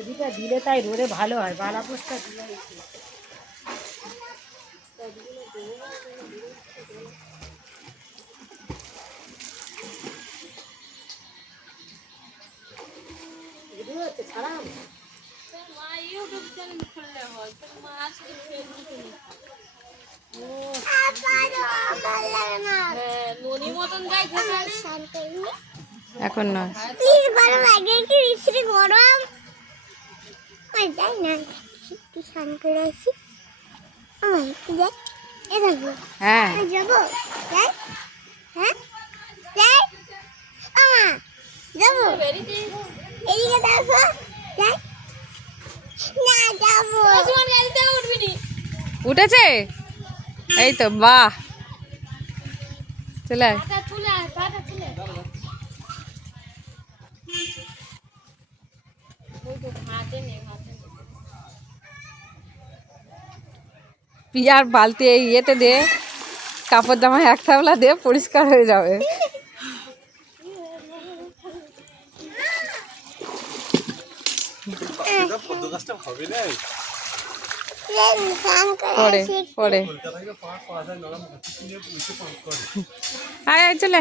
নদীটা দিলে তাই রোদে ভালো হয়, বালাপোস্টটা দিলে এখন নয়। ভালো লাগে কি বিশ্রী গরম যাই না স্নান করে আসি। হ্যাঁ যাবো হ্যাঁ যাই যাবো এদিকে দেখো যাই না যাবো উঠেছে, এই তো বাহ, চলে আয়। পিয়ার বালতি এই ইয়েতে দে, কাপড় জামা এক থাবলা দে, পরিষ্কার হয়ে যাবে। পরে পরে আয় চলে।